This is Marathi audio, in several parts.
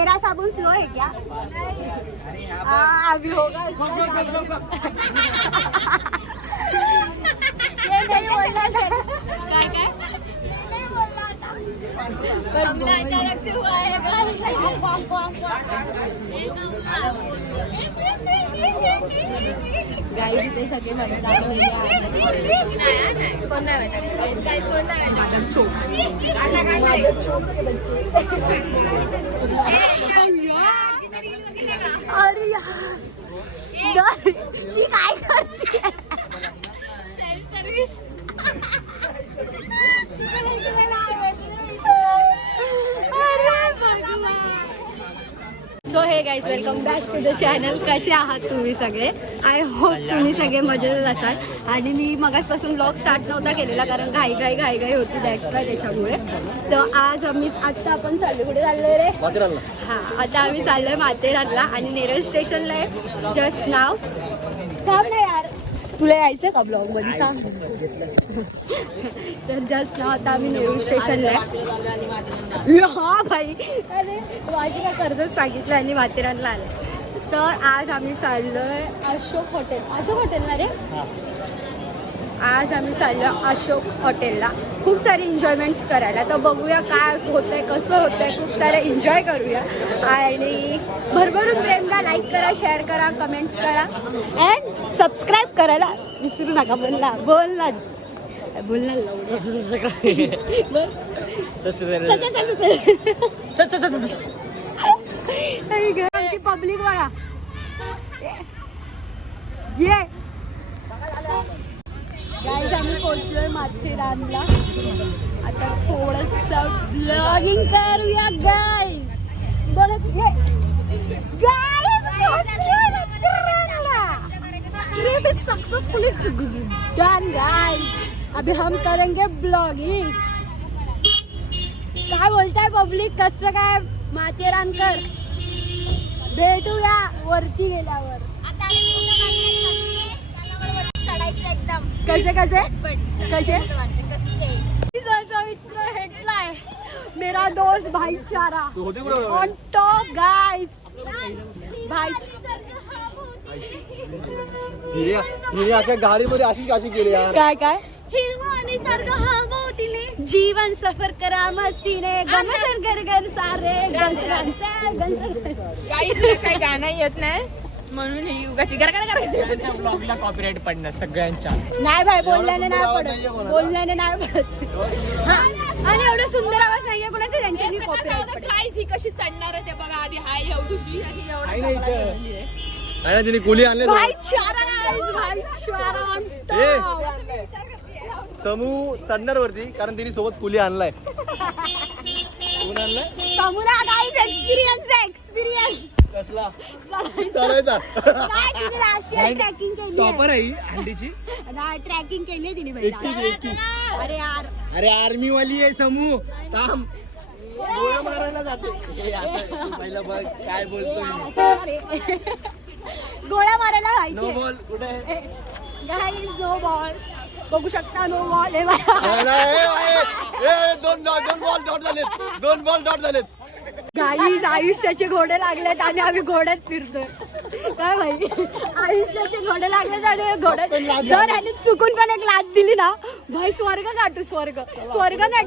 मेरा साबुन स्लो है क्या? अभी होगा ये नहीं बोलना काय काय हमला अचानक से हुआ है गाइस इथे सगळे कोण नाही के बच्चे अरे यार शी काय करते self service so hey guys welcome back to the channel. कसे आहात तुम्ही सगळे? आय होप तुम्ही सगळे मजेत असाल. आणि मी मगासपासून ब्लॉग स्टार्ट नव्हता केलेला कारण घाई होती दॅट्स वाय त्याच्यामुळे. तर आज आत्ता आपण चाललो कुठे चाललोय रे? हां आता आम्ही चाललोय माथेरानला आणि नेरळ स्टेशनला आहे जस्ट नाव. थांब ना यार तुला यायचं का ब्लॉग मध्ये सांग. तर जस्ट नाव आता आम्ही नेरूळ स्टेशनला आहे. हा भाई अरे माझी काय कर्जच सांगितलं आणि माथेरानला आलं. तर आज आम्ही चाललोय अशोक हॉटेल ना रे. आज आम्ही चाललो अशोक हॉटेलला खूप सारे एन्जॉयमेंट्स करायला. तर बघूया काय होतंय कसं होतंय. खूप सारे एन्जॉय करूया आणि भरभरून प्रेम द्या. लाईक करा, शेअर करा, कमेंट्स करा अँड सबस्क्राईब करायला विसरू नका. बोल ना आमची पब्लिक बघा ये गाईज. आम्ही पोहोचलोय माथेरानला. आता थोडंसं ब्लॉगिंग करूया गाईज. बरं गाईज पोहोचलोय माथेरानला. Trip is successfully done guys. अभी हम करेंगे ब्लॉगिंग. काय बोलताय पब्लिक? कसं काय माथेरानकर? भेटूया वरती गेल्यावर. कसे हेटलाय मेरा दोस्त भाईचारा ऑन टॉप गाइस. गाडीमध्ये अशी केली यार. काय हिरवा आणि सारख हवतीने जीवन सफर करा मस्तीने घर सारे काही गाणं येत नाही म्हणून ही युगाची ब्लॉगला कॉपीराइट पडणार सगळ्यांच्या. नाही भाई बोलल्याने नाही पडत. आणि एवढं सुंदर आवाज नाहीये कोणाचं त्यांच्यानी कॉपीराइट. काहीच ही कशी चढणार आहे ते बघा आधी. हाय एवढीशी आणि एवढं तिने गोली आणले. समूह चढणार वरती कारण तिने सोबत कुली आणलाय. कोण आणलाय? समूला गाईज एक्सपिरियन्स कसला चढायचा. लास्ट इयर ट्रॅकिंग केली टॉपर आहे अंडीची. ट्रॅकिंग केली तिने. अरे यार अरे आर्मी वाली आहे समूह. थांब गोळ्या मारायला जाते. पहिला बघ काय बोलतोय. गोळ्या मारायला माहिती. नो बॉल कुठे गाईज नो बॉल बघू शकता. नो बॉल दोन बॉल डॉट झालेत. गाईज आयुष्याचे घोडे लागलेत आणि आम्ही घोड्यात फिरतोय. काय भाई आयुष्याचे घोडे लागलेत आणि घोड्यात जर ह्याने चुकून पण एक लाथ दिली ना भाई स्वर्ग गाठू. स्वर्ग ना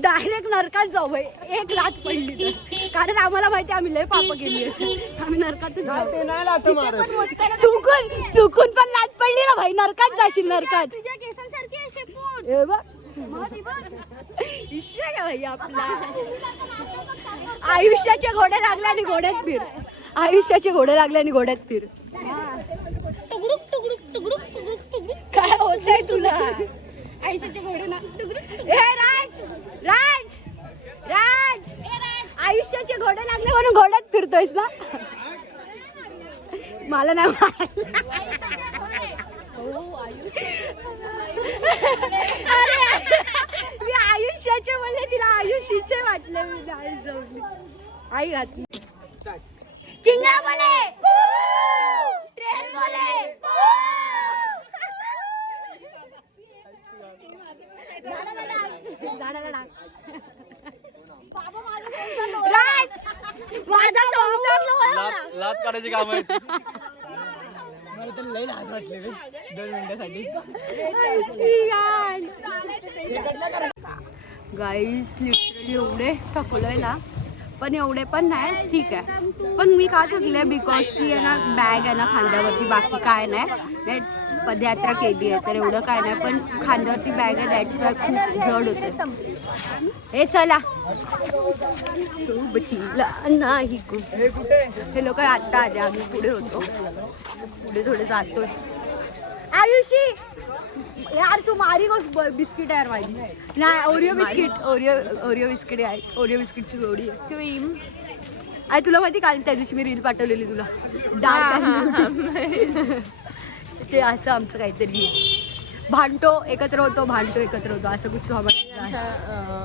डायरेक्ट नरकात जाऊ भाई. एक लाथ पडली तर कारण आम्हाला माहिती आम्ही लय पाप केली आम्ही नरकातच जाऊ. चुकून पण लाथ पडली ना भाई नरकात जाशील. नरकात तुझ्या केसांसारखी भाई आपला आयुष्याचे घोडे लागले आणि घोड्यात फिर. आयुष्याचे घोडे लागले आणि घोड्यात फिर. काय होतंय तुला? आयुष्याचे घोडे ना राज आयुष्याचे घोडे लागले म्हणून घोड्यात फिरतोयस ना. मला नाही मी आयुष्याचे बोलले तिला आयुष्याचे वाटले. मी आई जवळली आई घातली. चिंगळा बोले ट्रेन बोले राज माझा संसार नव्हता. लाच काढायची काम आहे. मला तर लई लाज वाटले रे 2 मिनिटासाठी. गाईज लिटरली एवढे थकलोय ना, पण एवढे पण नाही, ठीक आहे. पण मी का थकले बिकॉज ती आहे ना बॅग आहे ना खांद्यावरती, बाकी काय नाही. पदयात्रा केली आहे तर एवढं काय नाही, पण खांद्यावरती बॅग आहे दॅट्स वाय खूप जड होते. हे चला सोबतीला नाही कुठे. हे लोक आत्ता आले, आम्ही पुढे होतो, पुढे थोडे जातोय. आयुषी यार तू मारी बिस्किट आहे माझी. नाही ओरिओ बिस्किट, ओरिओ बिस्किट आहे. ओरिओ बिस्किटची जोडी आहे. क्रीम आहे. तुला माहिती काल त्या दिवशी मी रील पाठवलेली तुला डार्क. ते असं आमचं काहीतरी भांडतो एकत्र होतो, असं कुछ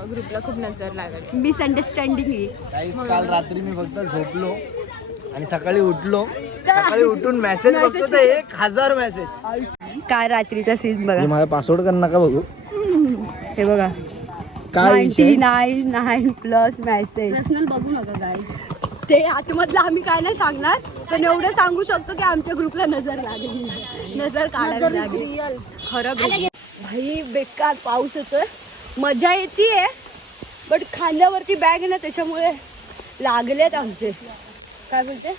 ग्रुपला खूप नजर लागली. मिसअंडरस्टँडिंग आहे. काल रात्री मी फक्त झोपलो आणि सकाळी उठून मेसेज बघतो तर 1000 मेसेज. काय रात्रीचा सीन बघा. माझा पासवर्ड कर नका बघू. हे बघा काय 99+ मेसेज. पर्सनल बघू नका गाईज. ते आतमधलं आम्ही काय नाही सांगणार, पण एवढं सांगू शकतो की आमच्या ग्रुपला नजर लागेल, नजर काढायला लागेल. खरं भाई बेकार पाऊस येतोय, मजा येते बट खांद्यावरती बॅग आहे ना त्याच्यामुळे लागलेत आमचे. काय बोलते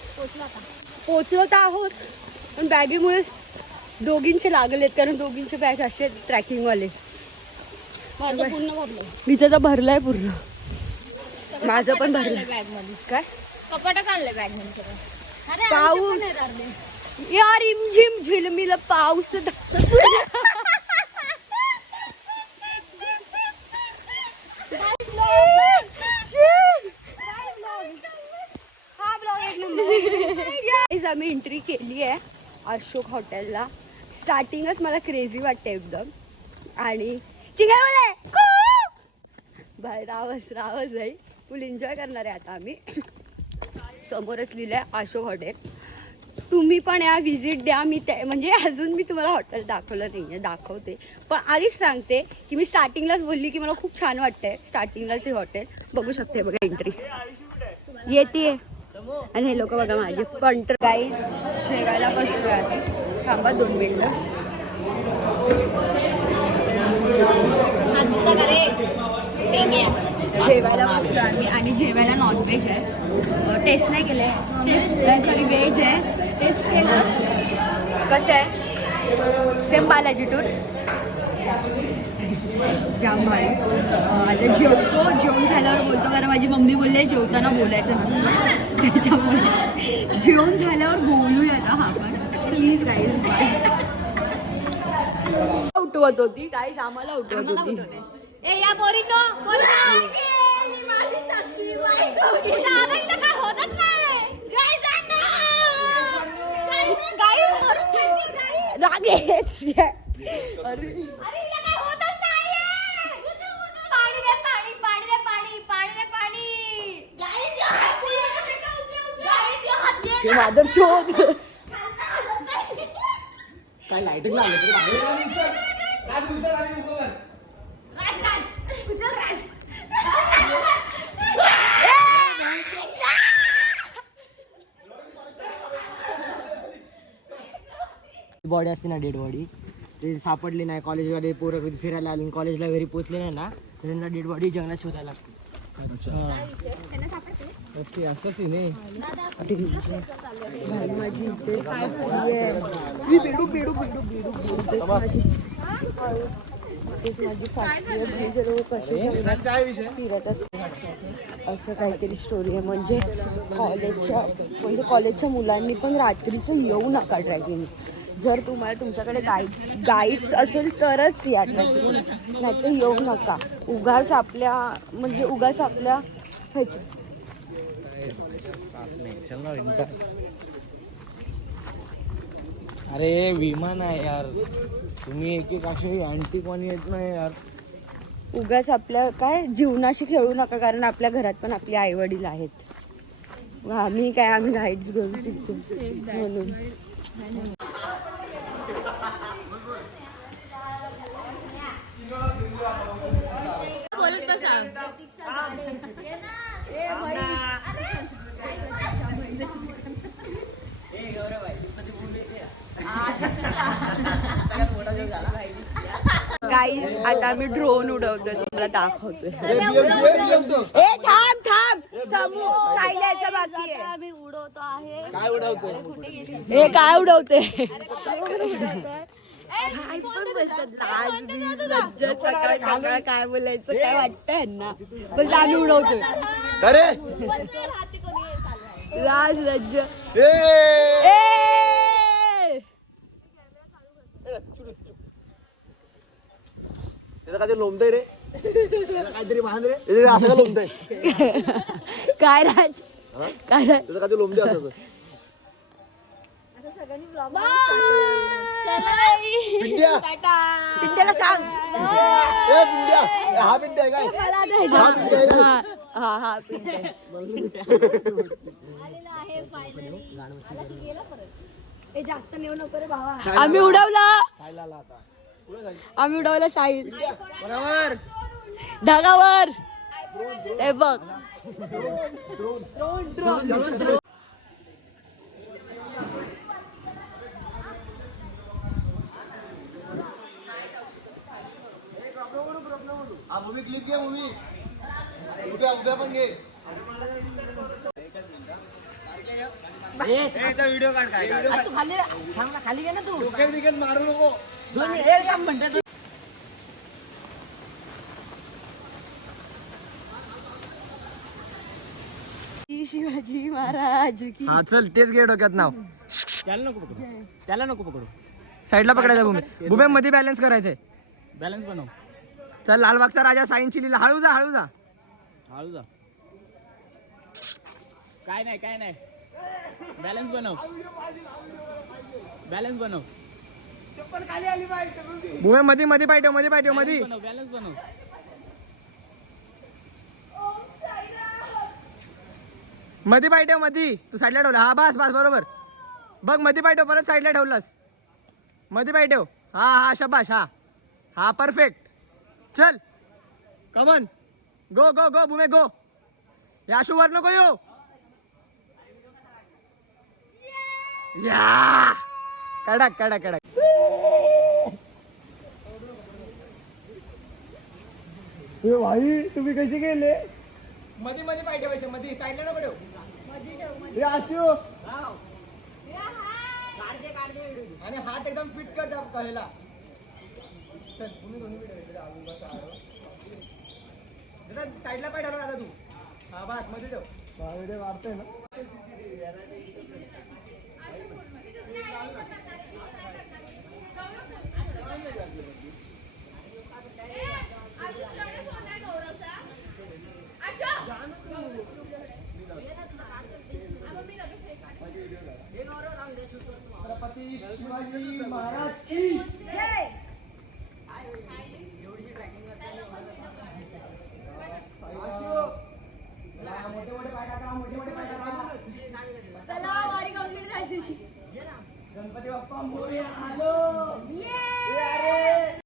पोचलो तर आहोत, पण बॅगेमुळे दोघींचे लागलेत, कारण दोघींचे बॅग असे ट्रॅकिंगवाले. पूर्ण भरलं, हिचं तर भरलंय पूर्ण. माझं पण भरलंय बॅग मध्ये. काय कपाटात आणलंय बॅग मध्ये. पाऊस यार रिमझिम झिलमिल पाऊस. आम्ही एंट्री केली आहे अशोक हॉटेलला. स्टार्टिंगच मला क्रेझी वाटते एकदम, आणि चिंगावले बाय रावस आहे. फुल एन्जॉय करणार आहे आता आम्ही. समोरच लिहिलं आहे अशोक हॉटेल. तुम्ही पण या व्हिजिट द्या. मी म्हणजे अजून मी तुम्हाला हॉटेल दाखवलं नाही आहे, दाखवते. पण आधीच सांगते की मी स्टार्टिंगलाच बोलली की मला खूप छान वाटतंय स्टार्टिंगलाच हे हॉटेल. बघू शकते बघा एंट्री येते. आणि हे लोक बघा माझे पंटर. गाईज जेवायला बसतोय आम्ही. थांबा 2 मिनिटं. जेवायला बसलो आम्ही, आणि जेवायला नॉनव्हेज आहे. टेस्ट नाही केलं आहे, टेस्ट सॉरी व्हेज आहे. टेस्ट केलं कसं आहे, सेम बालाजी टूर्स. जाम भारी. आता जेवतो, जेवण झाल्यावर बोलतो, कारण माझी मम्मी बोलली आहे जेवताना बोलायचं नसतं, त्याच्यामुळे जेवण झाल्यावर बोलूया आता. हा पण प्लीज गाईज. उठवत होती गाईज, आम्हाला उठवत होती. माधर शोध काय लाइटिंग लागलं बॉडी असते ना, डेड बॉडी ते सापडली नाही. कॉलेजवाले पोरं कधी फिरायला आले, कॉलेजला घरी पोचले नाही ना, तर त्यांना डेड बॉडी जंगलात शोधायला लागते. ओके असं सीन आहे. माझी फिरत असते असं काहीतरी स्टोरी आहे. म्हणजे कॉलेजच्या मुलांनी पण रात्रीचं येऊ नका ट्रॅकिंग. जर तुम्हाला तुमच्याकडे गाईड्स असेल तरच या ट्रॅकिंग, नाही तर येऊ नका. उगाच आपल्या अरे विमान आहे यार, तुम्ही एक अशी अँटिक वाणी येत नाही यार. उगाच आपल्या काय जीवनाशी खेळू नका, कारण आपल्या घरात पण आपले आई वडील आहेत. आम्ही गाईड्स घेऊन म्हणून. बोलत बसा. गाईज आता आम्ही ड्रोन उडवतोय तुम्हाला दाखवतोय ए थांब थांब समू सायल्याचं बाकी आहे आम्ही उडवतो आहे काय उडवतो हे काय उडवते काय पण बोलतात लाज बीज लज्जा सकाळ सकाळ काय बोलायचं काय वाटतं यांना बोलतो आम्ही उडवतोय अरे लाज लज्जा त्याला काहीतरी लोंबतय रे काहीतरी वाहन रे असं का लोंबतय काय राज काय राज त्याचं काहीतरी लोंबते असं पिंड्या पिंट्याला सांग ए पिंड्या हा पिंड्या आहे काय मला द्यायचा हा हा पिंट्या हे जास्त नेऊ नको रे भावा आम्ही उडवला आम्ही उडवला साहिल बरोबर ढगावर हे बघ हा मूवी क्लिप घे मूवी उभ्या पण घे व्हिडिओ काढ काय खाली घे ना तू विकेट मारू नको शिवाजी महाराज की हा चल तेच घे डोक्यात नाव त्याला नको पकडू साईडला पकडायचं बुमे बुमे मध्ये बॅलन्स करायचंय बॅलन्स बनव चल लालबागचा राजा साईन चिलीला हळू जा हळू जा काय नाही बॅलन्स बनव बुमे मध्ये पाय ठेव मध्ये बॅलन्स बनव मध्ये पाय ठेव मध्ये तू साईडला ठेवला हा बस बरोबर बघ मध्ये पाय ठेव परत साईडला ठेवलास मध्ये पाय ठेव हा शबाश हा परफेक्ट चल कमन गो बुमे गो याशू वर नको येऊ या कडक ए भाई तुम्ही कसे गेले मध्ये पाय ठेवायचे मध्ये साईडला नको ठेव हे आशू आणि हात एकदम फिट कर त्या कहेला चल तुम्ही दोन्ही साईडला पाय ठेवला आता तू हा बस मध्ये ठेव व्हिडिओ वाढतोय ना छत्रपती शिवाजी महाराज